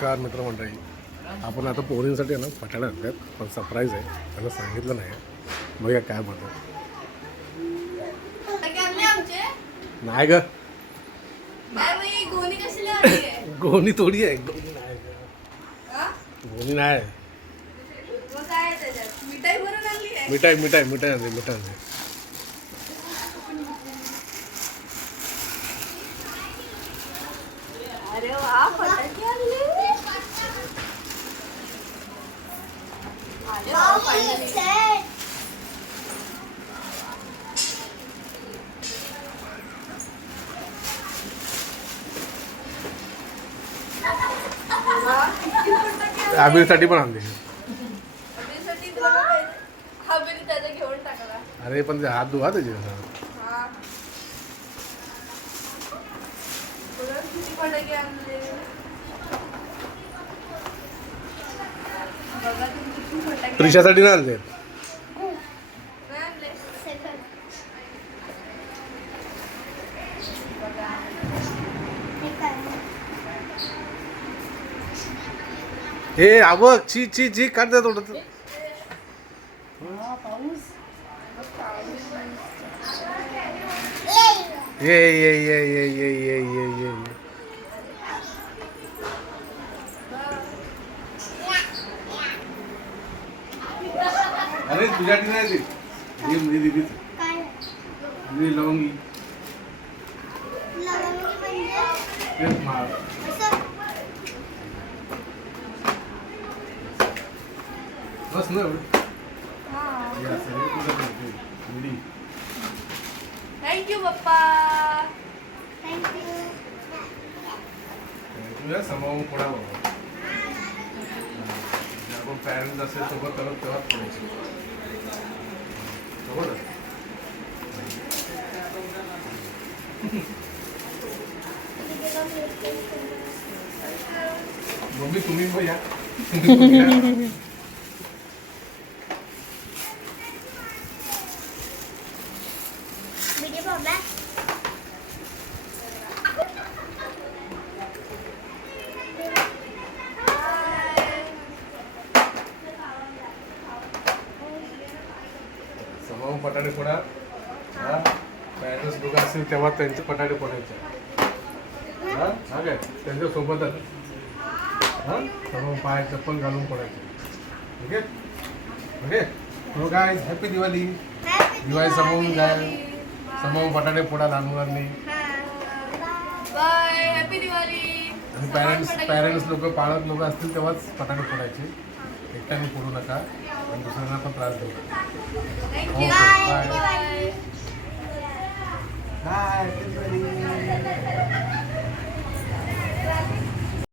नमस्कार मित्रमंडळी. आपण आता पोरींसाठी आहे ना फटाणे आणतात, पण सरप्राईज आहे, त्यांना सांगितलं नाही. बघा काय म्हणतात. नाही ग, गोणी थोडी आहे, गोणी नाही, गोणी नाही. मिठाई मिठाई मिठाई आणते, मिठाई आणते. अरे वा, फटाके आणले. अरे वा, finally. वा, किती फटाके आणले. आबिरसाठी पण आणते. अभिसाठी तुला काय पाहिजे? हा बिल त्याचा घेऊन टाकला. अरे पण ते हात धुवा त्याचे. हा. तुला किती फटाके आणले. बघा तुम्ही किती फटाके त्रिशासाठी नाही आणते. नाही आणले. हे आवक ची ची ची काढ द्या थोडं. ये ये ये ये ये ये ये ये अरे तुझ्यासाठी नाही ते लवंगी बस ना. थँक्यू पप्पा. तुझ्या समावून कोणा बाबा आपण पॅरेंट्स असेल सोबत करत तेव्हाच पडायचं. बरोबर. मम्मी तुम्ही पण या. समावून पटाडे फोडा. हा पॅरेंट्स लोक असतील तेव्हा त्यांचे पटाडे फोडायचे. हा काय त्यांच्या सोबतच. हा समावून पाय चप्पल घालून फोडायचे. Okay okay. हो गाईज, हॅपी दिवाळी. दिवाळी समावून जाय, समावून पटाडे फोडा लहान मुलांनी. Bye, happy Diwali. आणि पॅरेंट्स लोक पाळत लोक असतील तेव्हाच फटाके फोडायचे. एकट्याने फोडू नका आणि दुसऱ्यांना पण त्रास देऊ नका. थँक्यू. बाय. बाय. बाय.